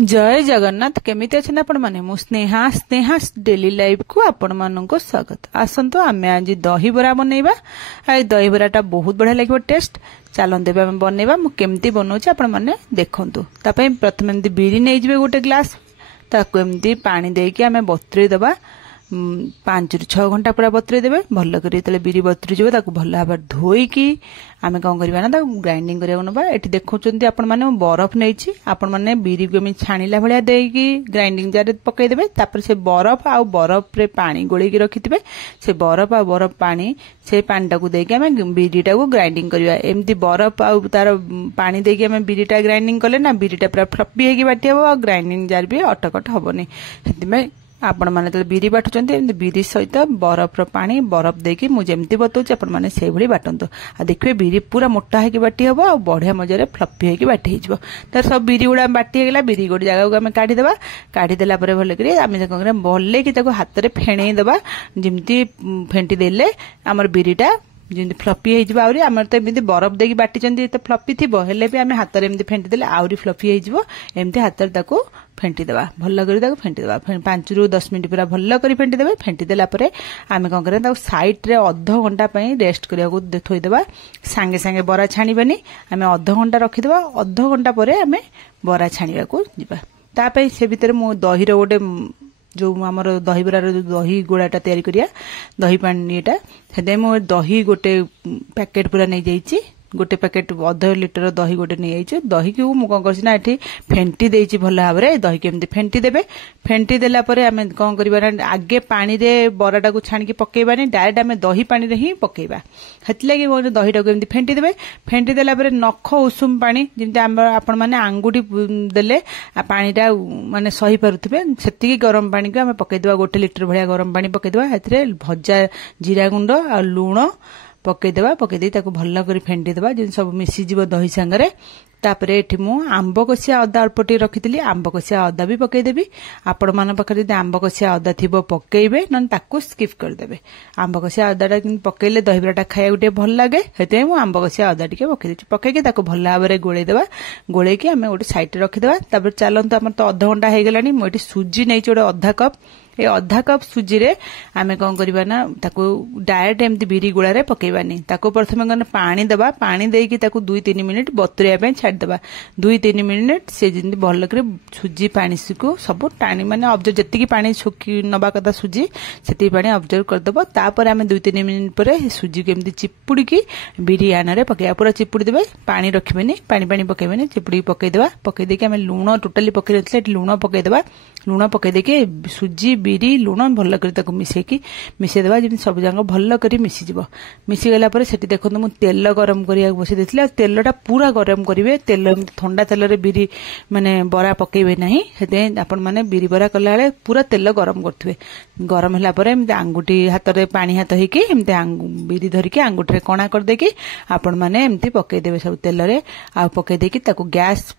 जय जगन्नाथ केमिति अच्छे आपण माने मु स्नेहा स्नेहा डेली लाइफ को आपण मानक स्वागत। आसंतु आमे आज दही बरा बनैबा। आ दही बराटा बहुत बढ़िया लगे टेस्ट। चलते आम बनैबा मु केमती बनाऊँ आपण माने देखंतु। तापय प्रथम एमती बिरी नै जिवे गोटे ग्लास ताको एमती पानी देकी आमे बतुरै दबा 5 ରୁ 6 घंटा पूरा बतुरै देबे। भल करी तले बिरी बतुरी जिवो ताको भल भाबे धोईकी आमे कोन करबा ना ताको ग्राइंडिंग करिया नबा। एठी देखौचंती आपण माने बरफ नैची आपण माने बिरी गमी छाणीला भलिया देकी ग्राइंडिंग जार पकई देबे। तापर से बरफ आ बरफ रे पानी गोळेकी रखिथिबे। से बरफ आ बरफ पानी से पानी टाको देकी आमे बिरीटा को ग्राइंडिंग करबा। एमती बरफ आ तार पानी देकी आमे बिरीटा ग्राइंडिंग कले ना बिरीटा पूरा फ्लफी हेकी बाटी हबो आ ग्राइंडिंग जार भी अटकट हबोनी। हेतिमे आपण माने तले बिरी बाटुचंती एमती बिरी सहित बरफ रो पानी बरफ देकी मु जेमती बतौची आपण माने सेही भली बाटंतु। आ देखिबे बिरी पूरा मोटा हेकी बाटी हबो आ बढ़िया मजारे फ्लफी हेकी बाटी हिजबो। तर सब बिरी गुडा बाटी हेगला बिरी गोटे जगह को आमे काढी देबा। काढी देला परे भले करी आमे जको करे भले की ताको हाथ रे फेणै देबा। जेमती फेंटी देले हमर बिरीटा जिंदी फ्लफी हेजिबो। आउरी हमर त एमती बरफ देकी बाटी चंदी त फ्लफी थिबो हेले भी आमे हाथ रे एमती फेंटी देले आउरी फ्लफी हेजिबो। एमती हाथ रे ताको फेंटी देबा। भल करी ताको फेंटी देबा। 5 ରୁ 10 मिनिट पूरा भल करी फेंटी देबे। फेंटी देला परे आमे कोन करे ताको साइड रे आधा घंटा पई रेस्ट करिया को थोई देबा। संगे संगे बरा छाणीबानी आमे आधा घंटा रखि देबा। आधा घंटा परे आमे बरा छाणीबा को जिबा। ता पई से भीतर मु दही रो गोटे जो आमर दही बरार जो दही गोड़ाटा तैयारी करिया दही पानी एटा हेदे मो दही गोटे पैकेट पूरा नै जाईची। गोटे पैकेट आधा लिटर दही गोटे नै आइछ। दही को मु कोन करछि ना एठी फेंटी देइछि भल भाबरे। दही केमती फेंटी देबे। फेंटी देला परे आमे कोन करबा ना आगे पानी रे बराटा को छाणी के पकेबानी डायरेक्ट आमे दही पानी रे ही पकेबा। हेतले कि मो दहीटा को एमती फेंटी देबे। फेंटी देला परे नख उषुम पानी जेमती आपण माने आंगुठी देले पानीटा माने सही पारुथिबे सेतिकी गरम पानी को आमे पकेइ देबा। गोटे लिटर भलिया गरम पानी पकेइ देबा। हेतरे भजा जीरा गुंड आ लूण पकई देबा। पकई दे ताको भल्ला करी फेंटी देबा जे सब मिसी जीव दही संगरे। तापरे एठी मु आंब कसिया अदा अल्पटी रखितली आंब कसिया अदा भी पकई देबी। आपण मान पकरे दे आंब कसिया अदा थिबो पकेइबे न ताको स्किप कर देबे। आंब कसिया अदाटा कि पकेइले दही बराटा खाया गुटे भल लागे। हेते मु आंब कसिया अदा टिके पकई देछि। पकई के ताको भल्ला भाबरे गोळेइ देबा। गोळेइ के हमें गोटे साइड रे रखि देबा। तापर चलंत हमर तो आधा घंटा हे गेलानी। मु एठी सुजी नै छोडे आधा कप ए आधा कप सुजी रे आमे कोन करबा ना ताको डायरेक्ट एमती बिरी गुळा रे पकेइबानी। ताको प्रथमे गने पानी देबा। पानी देकी ताको 2-3 मिनिट बतुरिया पे छाड देबा। 2-3 मिनिट से जिंदी भल करे सुजी पानी को सब टाणी माने ऑब्जर्व जति पानी सुखी नबा कथा सुजी सेति पानी ऑब्जर्व कर देबो। तापर आमे 2-3 मिनिट परे सुजी केमती चिपुडी की बिरी आना रे पकेया पूरा चिपुडी देबे। पानी रखिबेनी पानी पानी पकेइबेनी चिपुडी पकेइ देबा। पकेइ देके आमे लूण टोटली पकेइ रखले लूण पकेइ देबा। लूण पकेइ देके सुजी बिरी लूण भल करी ताको मिसै देबा। जे सब जांग भल करी मिसी जिवो। मिसी गेला परे सेति देखो मु तेल गरम करिया बसि देथिला। तेलटा पूरा गरम करिवे। तेल ठंडा तेल रे बिरी माने बरा पकेइबे नाही। हेते आपण माने बिरी बरा कला बेले पूरा तेल गरम करथुवे। गरम होला परे एमते आंगुठी हाथ रे पानी हाथ हेकी एमते बिरी धरि के आंगुठी रे कणा कर देकी आपण माने एमती पकेइ देबे सब तेल रे। आ पकेइ देकी ताको गैस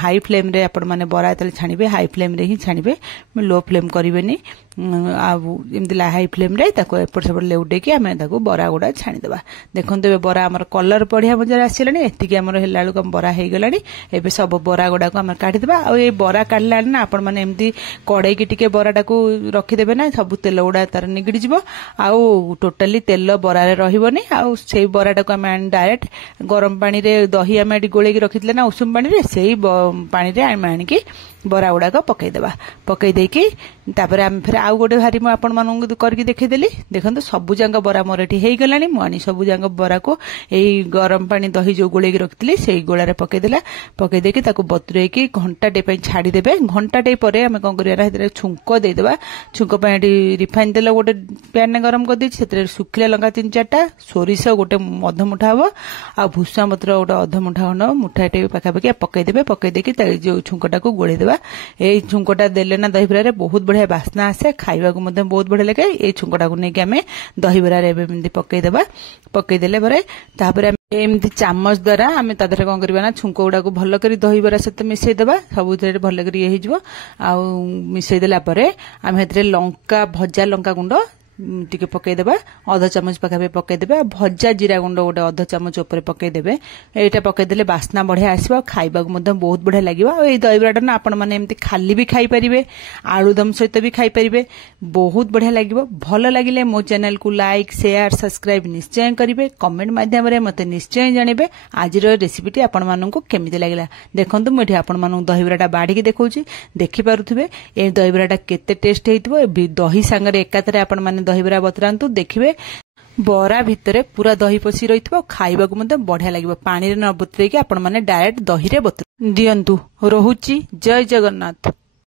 हाई फ्लेम रे आपण माने बरा तेल छाणीबे। हाई फ्लेम रे ही छाणीबे लो फ्लेम करिवेनी। एमती हाई फ्लेम रे ताको एपट सेपट लेउटे की आमे ताको बरा गुडा छाणी देबा। देखंतु बरा हमर कलर बढ़िया मजा आसिलानी। एतिकी हमर हेला लुक बरा हे गेलानी। एबे सब बरा गुडा को हम काढी देबा। आ ए बरा काढला ना आपण माने एमती कड़ाई की टिके बराटा को रखि देबे ना सब तेल गुडा तार निगडी जिवो। आ टोटली तेल बरा रे रहिबोनी। आ सेही बराटा को हम डायरेक्ट गरम पानी रे दही हम एडी गोळे की रखितले ना उषुम पानी रे सेही पानी रे हम आनी की बरा गुडा को पकई देबा। पकई देकी तापर हम फिर आउ गोटे भारी मु आपण मानन करके देखै देली। देखंतु सब जांग बरा मोर एठी हेई गलानी। मु आनी सब जांग बरा को एई गरम पानी दही जो गोळे की रखितली सेही गोळा रे पकई देला। पकई देकी ताको बतुरै की घंटा टे पे छाडी देबे। घंटा टे परे हम कोन करिया हेतरे छुंको दे देबा। छुंको पे एठी रिफाइन तेल गोटे पैन ने गरम कर दी। सेतरे सुखिला लंका 3-4टा सोरिष गोटे मध मुठा हबो। आ भुसा पत्र गोटे अध मुठा खंड मुठा टे पाखा पाखी पकई देबे। पकई देकी जो छुंकोटा को गोळे देबा। ए छुंकोटा देले ना दही बरा रे बहुत बढ़िया बास्ना आसे। खाइबा को मते बहुत बढ़िया लगे। ए छुंकोटा को नै कि हमें दही बरा रे एमती पकई देबा। पकई देले परे तापर एमती चामच द्वारा आमे तादरे कोन करबा ना छुंको गुडा को भल करी दही बरा सहित मिसै देबा। सबुथरे भल करी हे जिवो। आ मिसै देला परे आमे हेतरे लंका भजा लंका गुंड टिके पकईदेबा अधा चामच पाखापी पकईदेबे भजा जीरा गुंड गोटे अधा चामच उपर पकईदेबे एटा पकईदेले बास्ना बढ़िया आसो खाइबा बहुत बढ़िया लगे ये दहीबराटा ना आपण मैंने एमती खाली भी खाई पारिबे आलुदम सहित भी खाई पारिबे बहुत बढ़िया लगे भल लगे मो चैनल को लाइक शेयर सब्सक्राइब निश्चय करेंगे कमेंट माध्यम मते निश्चय जानवे आज रेसिपीटी आपण मानू केमिति लगिला देखो मुझे आपण मानू दहीबराटा बाढ़ी देखौछि देखिपे ये दहीबराटा केते टेस्ट होइतबो दही सांगरे एकाथरे आपण माने दहीबरा बतरांतु देखिबे बरा भितरे पूरा दही पसी रही खाइबा बढ़िया लगे पानी न बतरेकी आपण माने डायरेक्ट दही रे बतर दियंतु। रहुची जय जगन्नाथ।